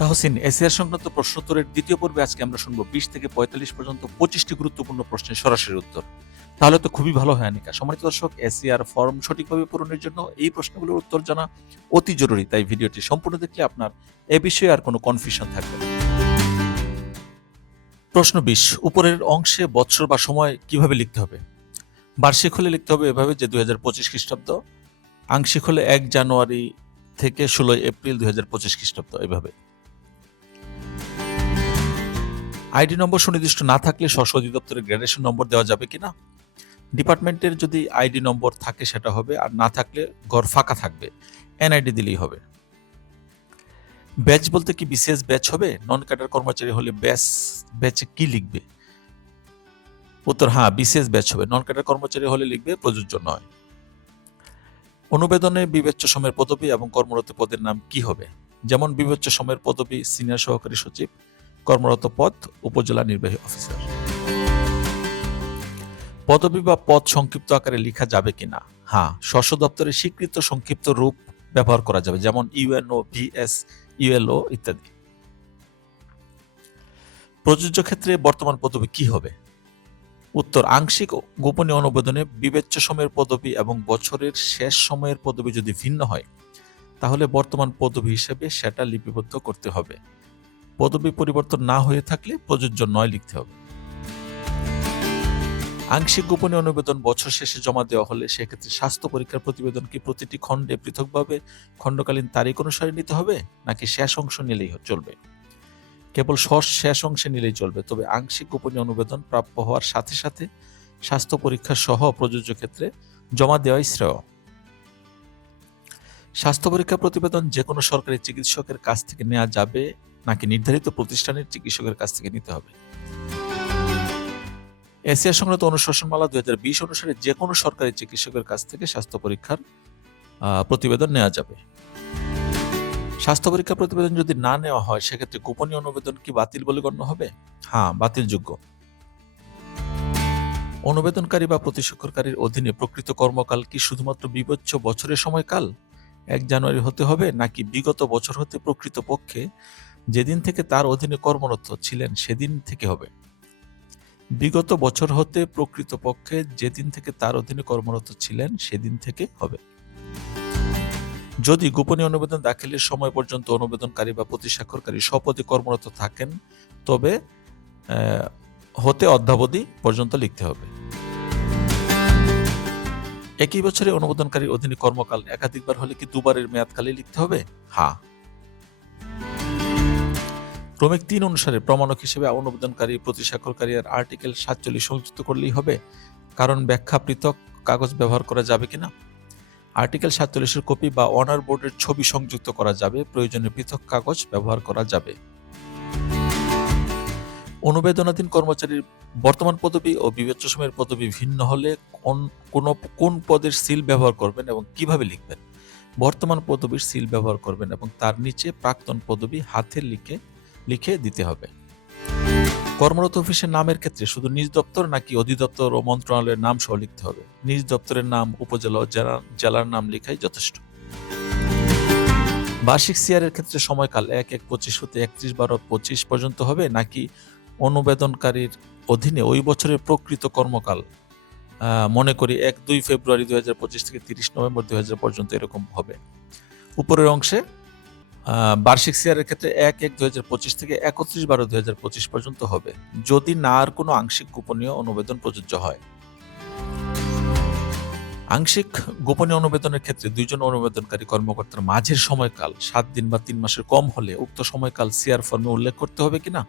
Tahsin ACR সংক্রান্ত প্রশ্নোত্তরের দ্বিতীয় পর্বে আজকে আমরা শুনব বিশ থেকে পঁয়তাল্লিশ পর্যন্ত পঁচিশটি গুরুত্বপূর্ণ প্রশ্নের সরাসরি উত্তর। তাহলে তো খুবই ভালো হয় নিকা সম্মানিত দর্শক, এসিআর ফর্ম সঠিকভাবে পূরণের জন্য এই প্রশ্নগুলোর উত্তর জানা অতি জরুরি, তাই ভিডিওটি সম্পূর্ণ দেখলে আপনার এ বিষয়ে আর কোনো কনফিউশন থাকবে না। প্রশ্ন বিশ, উপরের অংশে বৎসর বা সময় কীভাবে লিখতে হবে? বার্ষিক হলে লিখতে হবে এভাবে যে দুই হাজার পঁচিশ খ্রিস্টাব্দ, আংশিক হলে এক জানুয়ারি থেকে ষোলোই এপ্রিল দুই হাজার পঁচিশ খ্রিস্টাব্দ, এভাবে। আইডি নম্বর সুনির্দিষ্ট না থাকলে স্বস্ব অধিদপ্তরের গ্র্যাডুয়েশন নম্বর দেওয়া যাবে কিনা ডিপার্টমেন্টের যদি আইডি নম্বর থাকে সেটা হবে, আর না থাকলে ঘর ফাঁকা থাকবে। এনআইডি দিলেই হবে। ব্যাচ বলতে কি বিশেষ ব্যাচ হবে? নন ক্যাডার কর্মচারী হলে ব্যাচ, ব্যাচে কি লিখবে? উত্তর হ্যাঁ বিশেষ ব্যাচ হবে। নন ক্যাডার কর্মচারী হলে লিখবে প্রযোজ্য নয়। অনুবেদনে বিবেচ্য সময়ের পদবি এবং কর্মরত পদের নাম কি হবে? যেমন বিবেচ্য সময়ের পদবি সিনিয়র সহকারী সচিব কর্মরত পদ উপজেলা নির্বাহী অফিসার। পদবি বা পদ সংক্ষিপ্ত আকারে লেখা যাবে কিনা হ্যাঁ স্বস্ব দপ্তরের স্বীকৃত সংক্ষিপ্ত রূপ ব্যবহার করা যাবে, যেমন ইউএনও, ভিএস, ইউএলও ইত্যাদি। প্রযোজ্য ক্ষেত্রে বর্তমান পদবি কি হবে? উত্তর, আংশিক গোপনীয় অনুবেদনে বিবেচ্য সময়ের পদবি এবং বছরের শেষ সময়ের পদবি যদি ভিন্ন হয়, তাহলে বর্তমান পদবি হিসেবে সেটা লিপিবদ্ধ করতে হবে। পদবি পরিবর্তন না হয়ে থাকলে প্রযোজ্য নয় লিখতে হবে। আংশিক গোপনীয় অনুবেদন বছর শেষে জমা দেওয়া হলে সেক্ষেত্রে স্বাস্থ্য পরীক্ষার প্রতিবেদন কি প্রতিটি খণ্ডে পৃথকভাবে খণ্ডকালীন তারিখ অনুসারে নিতে হবে, নাকি শেষ অংশ নিলেই চলবে? কেবল সস শেষ অংশে নিলেই চলবে, তবে আংশিক গোপনীয় অনুবেদন প্রাপ্য হওয়ার সাথে সাথে স্বাস্থ্য পরীক্ষা সহ প্রযোজ্য ক্ষেত্রে জমা দেওয়াই শ্রেয়। স্বাস্থ্য পরীক্ষা প্রতিবেদন যে কোনো সরকারি চিকিৎসকের কাছ থেকে নেওয়া যাবে নাকি নির্ধারিত প্রতিষ্ঠানের চিকিৎসকের কাছ থেকে নিতে হবে? এশিয়া সংক্রান্ত অনুশাসনমালা দুই হাজার বিশ অনুসারে যে কোনো সরকারি চিকিৎসকের কাছ থেকে স্বাস্থ্য পরীক্ষার প্রতিবেদন নেওয়া যাবে। স্বাস্থ্য পরীক্ষা প্রতিবেদন যদি না নেওয়া হয়, সেক্ষেত্রে গোপনীয় অনুবেদন কি বাতিল বলে গণ্য হবে? হ্যাঁ বাতিলযোগ্য। অনুবেদনকারী বা প্রতিস্বাক্ষরকারীর অধীনে প্রকৃত কর্মকাল কি শুধুমাত্র বিবেচ্য বছরের সময়কাল? এক জানুয়ারি হতে হবে নাকি বিগত বছর হতে প্রকৃত পক্ষে যেদিন থেকে তার অধীনে কর্মরত ছিলেন, সেদিন থেকে হবে। বিগত বছর হতে প্রকৃত পক্ষে যেদিন থেকে তার অধীনে কর্মরত ছিলেন, সেদিন থেকে হবে। যদি গোপনীয় অনুবেদন দাখিলের সময় পর্যন্ত অনুবেদনকারী বা প্রতিস্বাক্ষরকারী স্বপদে কর্মরত থাকেন, তবে হতে অদ্যাবধি পর্যন্ত লিখতে হবে। একই বছরে অনুমোদনকারীর অধীনে কর্মকাল একাধিকবার হলে কি দুবারের মেয়াদকালে লিখতে হবে? হ্যাঁ। ক্রমিক তিন অনুসারে প্রমাণক হিসেবে অনুমোদনকারী প্রতিস্বাক্ষরকারী আর আর্টিকেল সাতচল্লিশ সংযুক্ত করলেই হবে। কারণ ব্যাখ্যা পৃথক, কাগজ ব্যবহার করা যাবে কিনা? আর্টিকেল সাতচল্লিশের কপি বা অনার বোর্ডের ছবি সংযুক্ত করা যাবে, প্রয়োজনে পৃথক কাগজ ব্যবহার করা যাবে। অনুবেদনাধীন কর্মচারীর বর্তমান পদবি ও বিবেচ্য সময়ের পদবি ভিন্ন হলে কোন কোন পদের সিল ব্যবহার করবেন এবং কীভাবে লিখবেন? বর্তমান পদবীর সিল ব্যবহার করবেন এবং তার নিচে প্রাক্তন পদবি হাতে লিখে লিখে দিতে হবে। কর্মরত অফিসের নামের ক্ষেত্রে শুধু নিজ দপ্তর নাকি অধিদপ্তর ও মন্ত্রণালয়ের নাম সহ লিখতে হবে? নিজ দপ্তরের নাম, উপজেলা জেলা, জেলার নাম লেখাই যথেষ্ট। বার্ষিক সিআরের ক্ষেত্রে সময়কাল এক এক পঁচিশ হতে একত্রিশ বারো পঁচিশ পর্যন্ত হবে নাকি অনুবেদনকারীর অধীনে ওই বছরের প্রকৃত কর্মকাল মনে করি এক দুই ফেব্রুয়ারি পঁচিশ থেকে তিরিশ নভেম্বর দুই হাজার পর্যন্ত এরকম হবে। উপরের অংশে বার্ষিক সিআরের ক্ষেত্রে এক এক দুই থেকে একত্রিশ বারো দুই পর্যন্ত হবে, যদি না আর কোনো আংশিক গোপনীয় অনুবেদন প্রযোজ্য হয়। আংশিক গোপনীয় অনুবেদনের ক্ষেত্রে দুইজন অনুবেদনকারী কর্মকর্তার মাঝের সময়কাল সাত দিন বা তিন মাসের কম হলে উক্ত সময়কাল সিআর ফর্মে উল্লেখ করতে হবে কিনা?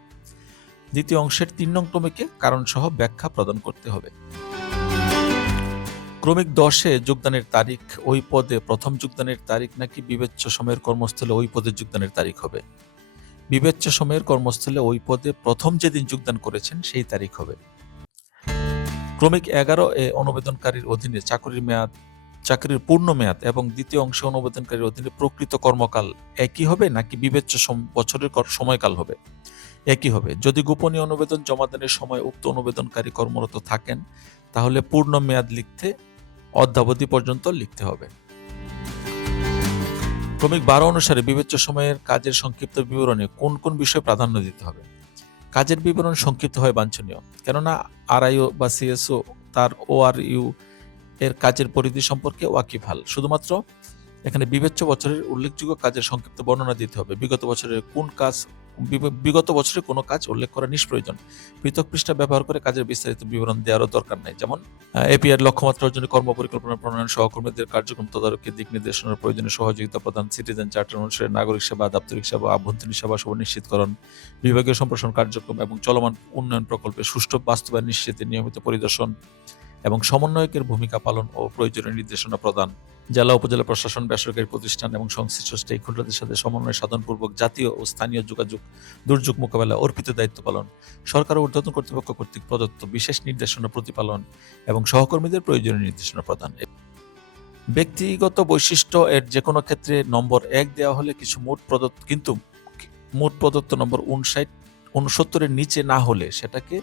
দ্বিতীয় অংশের তিন নং ক্রমিকে কারণসহ ব্যাখ্যা প্রদান করতে হবে। ক্রমিক দশে যোগদানের তারিখ, ওই পদে প্রথম যোগদানের তারিখ নাকি বিবেচ্য সময়ের কর্মস্থলে ওই পদে যোগদানের তারিখ হবে? বিবেচ্য সময়ের কর্মস্থলে ওই পদে প্রথম যেদিন যোগদান করেছেন, সেই তারিখ হবে। ক্রমিক এগারো এ অনুবেদনকারীর অধীনে চাকরির মেয়াদ, চাকরির পূর্ণ মেয়াদ এবং দ্বিতীয় অংশে অনুবেদনকারীর অধীনে প্রকৃত কর্মকাল একই হবে নাকি বিবেচ্য বছরের সময়কাল হবে? একই হবে। যদি গোপনীয় অনুবেদন জমাদানের সময় উক্ত অনুবেদনকারী কর্মরত থাকেন, তাহলে পূর্ণ মেয়াদ লিখতে অদ্যাবধি পর্যন্ত লিখতে হবে। ক্রমিক বারো অনুসারে বিবেচ্য সময়ের কাজের সংক্ষিপ্ত বিবরণে কোন কোন বিষয়ে প্রাধান্য দিতে হবে? কাজের বিবরণ সংক্ষিপ্ত হয় বাঞ্ছনীয়, কেননা আরআইও বা সিএসও তার ওআরইউ এর কাজের পরিধি সম্পর্কে ওয়াকিফাল। শুধুমাত্র এখানে বিবেচ্য বছরের উল্লেখযোগ্য কাজের সংক্ষিপ্ত বর্ণনা দিতে হবে। বিগত বছরের কোন কাজ বিগত বছরে কোনো কাজ উল্লেখ করা নিষ্প্রয়োজন। পৃথক পৃষ্ঠা ব্যবহার করে কাজের বিস্তারিত বিবরণ দেওয়ারও দরকার নেই। যেমন এপিআর লক্ষ্যমাত্রা অর্জনে কর্মপরিকল্পনা প্রণয়ন সহকর্মীদের কার্যক্রম তদারকি দিক নির্দেশনার প্রয়োজনীয় সহযোগিতা প্রদান সিটিজেন চার্টার অনুসারে নাগরিক সেবা, দাপ্তরিক সেবা, আভ্যন্তরীণ সেবা সহ নিশ্চিতকরণ, বিভাগীয় সম্প্রসারণ কার্যক্রম এবং চলমান উন্নয়ন প্রকল্পে সুষ্ঠু বাস্তবায়ন নিশ্চিতে নিয়মিত পরিদর্শন। এবং সমন্বয়কের ভূমিকা পালন ও প্রয়োজনীয় নির্দেশনা প্রদান। জেলা, উপজেলা প্রশাসন, বেসরকারি প্রতিষ্ঠান এবং সংশ্লিষ্ট স্টেক হোল্ডারদের সাথে সমন্বয় সাধনপূর্বক জাতীয় ও স্থানীয় যোগাযোগ, দুর্যোগ মোকাবেলা অর্পিত দায়িত্ব পালন, সরকার ও ঊর্ধ্বতন কর্তৃপক্ষ কর্তৃক প্রদত্ত বিশেষ নির্দেশনা প্রতিপালন এবং সহকর্মীদের প্রয়োজনীয় নির্দেশনা প্রদান। ব্যক্তিগত বৈশিষ্ট্য এর যে কোনো ক্ষেত্রে নম্বর এক দেওয়া হলে কিছু মোট প্রদত্ত, কিন্তু মোট প্রদত্ত নম্বর উনষাট উনসত্তরের নিচে না হলে সেটাকে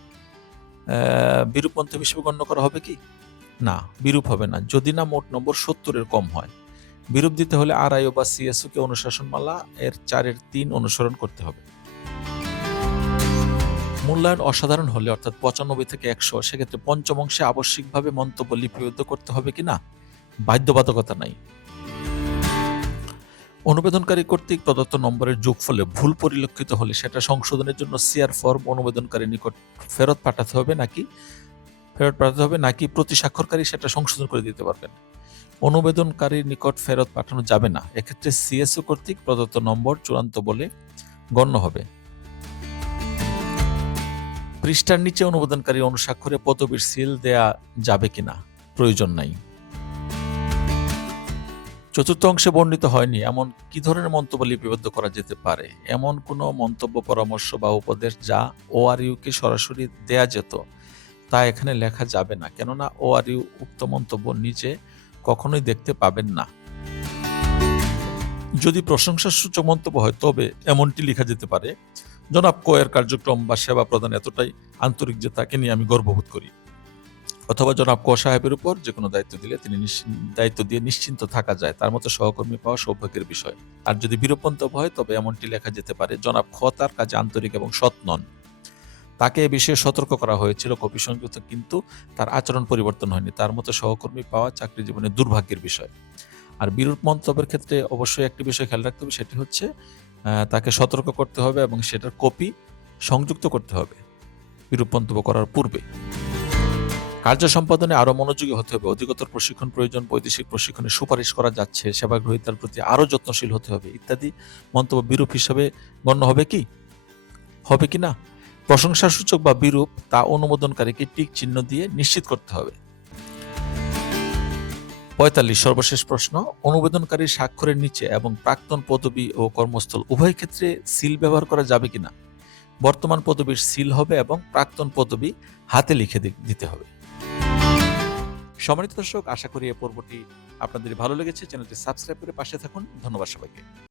আহ, বিরূপ মন্তব্য হিসেবে গণ্য করা হবে কি? না বিরূপ হবে না। যদি না মোট নম্বর সত্তরের কম হয়। বিরূপ দিতে হলে আর আইও বা সিএসও কে অনুশাসনমালা এর চারের তিন অনুসরণ করতে হবে। মূল্যায়ন অসাধারণ হলে অর্থাৎ পঁচানব্বই থেকে একশো সেক্ষেত্রে পঞ্চম অংশে আবশ্যিকভাবে মন্তব্য লিপিবদ্ধ করতে হবে কি না? বাধ্যবাধকতা নাই। অনুবেদনকারী কর্তৃক প্রদত্ত নম্বরের যোগফলে ভুল পরিলক্ষিত হলে সেটা সংশোধনের জন্য সিআর ফর্ম অনুবেদনকারী নিকট ফেরত পাঠাতে হবে নাকি, ফেরত পাঠাতে হবে নাকি প্রতি স্বাক্ষরকারী সেটা সংশোধন করে দিতে পারবেন। অনুবেদনকারীর নিকট ফেরত পাঠানো যাবে না। এক্ষেত্রে সিএসও কর্তৃক প্রদত্ত নম্বর চূড়ান্ত বলে গণ্য হবে। পৃষ্ঠার নিচে অনুমোদনকারী অনুস্বাক্ষরে পদবীর সিল দেয়া যাবে কিনা প্রয়োজন নাই। চতুর্থ অংশে বর্ণিত হয়নি, এমন কি ধরনের মন্তব্য লিপিবদ্ধ করা যেতে পারে? এমন কোনো মন্তব্য, পরামর্শ বা উপদেশ যা ও আর ওআরইউকে সরাসরি দেয়া যেত তা এখানে লেখা যাবে না, কেননা ওআরইউ উক্ত মন্তব্য নিচে কখনোই দেখতে পাবেন না। যদি প্রশংসাসূচক মন্তব্য হয়, তবে এমনটি লেখা যেতে পারে, জনাব কোয়ের কার্যক্রম বা সেবা প্রদান এতটাই আন্তরিক যে তাকে নিয়ে আমি গর্ববোধ করি। অথবা জনাব ক সাহেবের উপর যে কোনো দায়িত্ব দিলে তিনি দায়িত্ব দিয়ে নিশ্চিন্ত থাকা যায়। তার মতো সহকর্মী পাওয়া সৌভাগ্যের বিষয়। আর যদি বিরূপ মন্তব্য হয়, তবে এমনটি লেখা যেতে পারে, জনাব খ তার কাজে আন্তরিক এবং সৎ নন। তাকে এ বিষয়ে সতর্ক করা হয়েছিল কপি সংযুক্ত, কিন্তু তার আচরণ পরিবর্তন হয়নি। তার মতো সহকর্মী পাওয়া চাকরি জীবনে দুর্ভাগ্যের বিষয়। আর বিরূপ মন্তব্যের ক্ষেত্রে অবশ্যই একটি বিষয় খেয়াল রাখতে হবে, সেটি হচ্ছে তাকে সতর্ক করতে হবে এবং সেটার কপি সংযুক্ত করতে হবে বিরূপ মন্তব্য করার পূর্বে কার্য সম্পাদনে আরও মনোযোগী হতে হবে। অধিকতর প্রশিক্ষণ প্রয়োজন, বৈদেশিক প্রশিক্ষণে সুপারিশ করা যাচ্ছে সেবা গ্রহীতার প্রতি আরও যত্নশীল হতে হবে। ইত্যাদি মন্তব্য বিরূপ হিসাবে গণ্য হবে কি? হবে কি না? প্রশংসাসূচক বা বিরূপ তা অনুমোদনকারীকে টিক চিহ্ন দিয়ে নিশ্চিত করতে হবে। পঁয়তাল্লিশ, সর্বশেষ প্রশ্ন। অনুবেদনকারী স্বাক্ষরের নিচে এবং প্রাক্তন পদবি ও কর্মস্থল উভয় ক্ষেত্রে সিল ব্যবহার করা যাবে কিনা বর্তমান পদবীর সিল হবে এবং প্রাক্তন পদবি হাতে লিখে দিতে হবে। সম্মানিত দর্শক, আশা করি এই পর্বটি আপনাদের ভালো লেগেছে। চ্যানেলটি সাবস্ক্রাইব করে পাশে থাকুন। ধন্যবাদ সবাইকে।